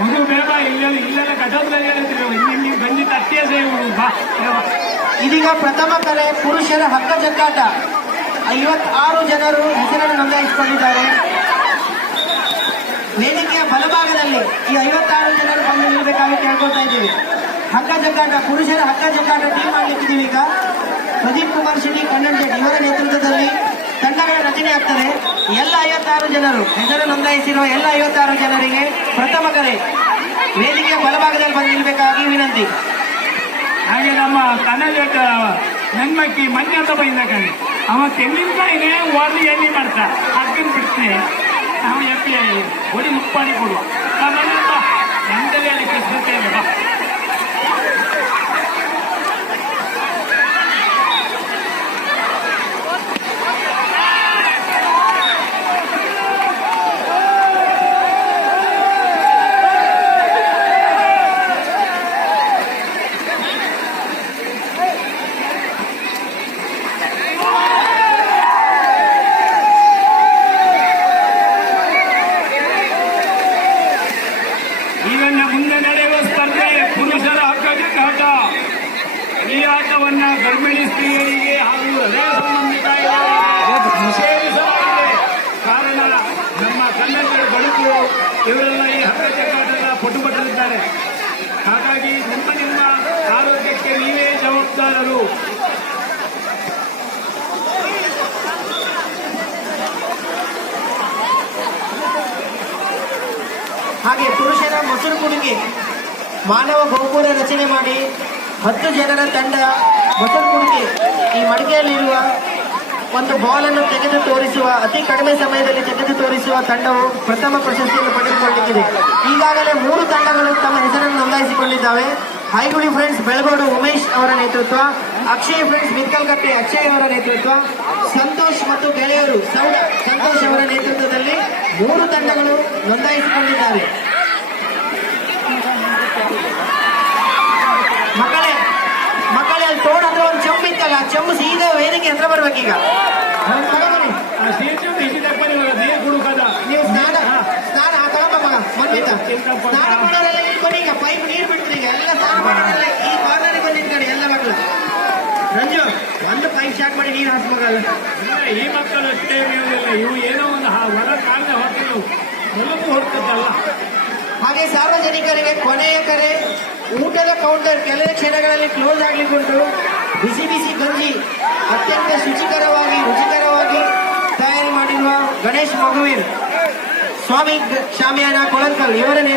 ಮಗು ಬೇಡ ಇಲ್ಲೆಲ್ಲ ಗಜದಲ್ಲಿ ಹೇಳ್ತೀವಿ ಇಲ್ಲಿ ಬಂದಿದ್ದ ಅತ್ಯಾಸ ಇದೀಗ ಪ್ರಥಮ ಕರೆ ಪುರುಷರ ಹಗ್ಗ ಜಗ್ಗಾಟ 56 ಜನರು ಹೆಸರನ್ನು ನೋಂದಾಯಿಸಿಕೊಂಡಿದ್ದಾರೆ. ವೇದಿಕೆಯ ಬಲಭಾಗದಲ್ಲಿ ಈ 56 ಜನರು ಬಂದು ನಿಲ್ಲಬೇಕಾಗಿ ಕೇಳ್ಕೊಳ್ತಾ ಇದ್ದೀವಿ. ಹಗ್ಗ ಜಗ್ಗಾಟ ಪುರುಷರ ಹಗ್ಗ ಜಗ್ಗಾಟ ಟೀಮ್ ಮಾಡ್ಲಿಕ್ಕಿದ್ದೀವಿ. ಈಗ ಪ್ರದೀಪ್ ಕುಮಾರ್ ಶೆಟ್ಟಿ ಕನ್ನಡ ಇವರ ನೇತೃತ್ವದಲ್ಲಿ ತಂಡಗಳ ರಚನೆ ಆಗ್ತದೆ. ಎಲ್ಲ 56 ಜನರು ಹೆಸರು ನೋಂದಾಯಿಸಿರುವ ಎಲ್ಲ 56 ಜನರಿಗೆ ಪ್ರಥಮ ಕರೆ ವೇದಿಕೆಯ ಬಲಭಾಗದಲ್ಲಿ ಬಂದು ನಿಲ್ಲಬೇಕಾಗಿ ವಿನಂತಿ. ಹಾಗೆ ನಮ್ಮ ಕನ್ನಡ ನನ್ಮಕ್ಕಿ ಮನೆ ಅಂತ ಬೈದ ಕಣೆ ಅವ ತೆಂಗಿನಕಾಯಿನೇ ಓದಿ ಎಣ್ಣೆ ಮಾಡ್ತಾ ಅಕ್ಕನ್ ಬಿಡ್ತೀನಿ ನಾವು ಎಪ್ಪಿ ಹೊಡಿ ಮುಪ್ಪಾಡಿ ಕೊಡುವ ಎಂತಲೇ ಅಲ್ಲಿ ಕೃಷ್ಣತೆ ಬಾ. ಮುಂದೆ ನಡೆಯುವ ಸ್ಪರ್ಧೆ ಪುರುಷರ ಹಗ್ಗ ಜಗ್ಗಾಟ. ಈ ಆಟವನ್ನ ಗರ್ಭಿಣಿ ಸ್ತ್ರೀಯರಿಗೆ ಹಾಗೂ ಹೃದಯ ಸಂಬಂಧಿತ ನಿಷೇಧಿಸಲಾಗಿದೆ. ಕಾರಣ ನಮ್ಮ ಕನ್ನಡ ಬದುಕು ಇವರೆಲ್ಲ ಈ ಹಗ್ಗ ಜಗ್ಗಾಟದ ಪಟುಪಟರಿದ್ದಾರೆ. ಹಾಗಾಗಿ ನಿಮ್ಮ ಆರೋಗ್ಯಕ್ಕೆ ನೀವೇ ಜವಾಬ್ದಾರರು. ಹಾಗೆ ಪುರುಷರ ಮೊಸರು ಕುಣಿಕೆ ಮಾನವ ಗೋಪುರ ರಚನೆ ಮಾಡಿ 10 ಜನರ ತಂಡ ಮೊಸರು ಕುಣಿಕೆ ಈ ಮಡಿಕೆಯಲ್ಲಿರುವ ಒಂದು ಬಾಲ್ ಅನ್ನು ತೆಗೆದು ತೋರಿಸುವ ಅತಿ ಕಡಿಮೆ ಸಮಯದಲ್ಲಿ ತೆಗೆದು ತೋರಿಸುವ ತಂಡವು ಪ್ರಥಮ ಪ್ರಶಸ್ತಿಯನ್ನು ಪಡೆದುಕೊಳ್ಳಲಿಕ್ಕಿದೆ. ಈಗಾಗಲೇ 3 ತಂಡಗಳು ತಮ್ಮ ಹೆಸರನ್ನು ನೋಂದಾಯಿಸಿಕೊಂಡಿದ್ದಾವೆ. ಹೈಗುಡಿ ಫ್ರೆಂಡ್ಸ್ ಬೆಳಗೋಡು ಉಮೇಶ್ ಅವರ ನೇತೃತ್ವ, ಅಕ್ಷಯ್ ಫ್ರೆಂಡ್ಸ್ ಮಿಕ್ಕಲ್ಕಟ್ಟೆ ಅಕ್ಷಯ್ ಅವರ ನೇತೃತ್ವ, ಸಂತೋಷ್ ಮತ್ತು ಗೆಳೆಯರು ಸೌಡ ಸಂತೋಷ್ ಅವರ ನೇತೃತ್ವದಲ್ಲಿ 3 ತಂಡಗಳು ನೋಂದಾಯಿಸಿಕೊಂಡಿದ್ದಾರೆ. ಮಕ್ಕಳೇ ಅಲ್ಲಿ ತೋಡ ಅಂದ್ರೆ ಒಂದು ಚೆಂಬು ಇತ್ತಲ್ಲ, ಚೆಂಬು ಸೀದಾ ವೇದಿಕೆ ಹತ್ರ ಬರ್ಬೇಕೀಗ. ನೀವು ಸ್ನಾನ ತಗೊಂಬ ಮಗ ಬಂದಿದ್ದ ಸ್ನಾನ ಮಾಡೋರೆಲ್ಲ ಇಲ್ಲಿ ಬನ್ನಿ. ಈಗ ಪೈಪ್ ನೀರು ಬಿಡ್ತೀರಿ. ಈಗ ಎಲ್ಲ ಸ್ನಾನ ಮಾಡೋರೆಲ್ಲ ಈ ಕಾರ್ನರಿಗೆ ಬಂದಿದ್ದ ಕಡೆ ಎಲ್ಲ ಮಕ್ಕಳು. ರಂಜು ಒಂದು ಪೈಪ್ ಸ್ಟಾರ್ಟ್ ಮಾಡಿ ನೀರು ಹಾಕ್ಬೇಕಲ್ಲ. ಈ ಮಕ್ಕಳು ಅಷ್ಟೇ ಇವು ಏನೋ ಒಂದು ಹೊರ ಕಾಲದ ಹೊತ್ತು ಹೊಲಕ್ಕೂ ಹೊರತಲ್ಲ. ಹಾಗೆ ಸಾರ್ವಜನಿಕರಿಗೆ ಕೊನೆಯ ಕರೆ ಊಟದ ಕೌಂಟರ್ ಕೆಲವೇ ಕ್ಷಣಗಳಲ್ಲಿ ಕ್ಲೋಸ್ ಆಗ್ಲಿಕ್ಕುಂಟು. ಬಿಸಿ ಬಿಸಿ ಗಂಜಿ ಅತ್ಯಂತ ರುಚಿಕರವಾಗಿ ತಯಾರು ಮಾಡಿರುವ ಗಣೇಶ್ ಮಗುವೀರ್ ಸ್ವಾಮಿ ಶಾಮಿಯಾನ ಕೊಳಂಕಲ್ ಇವರ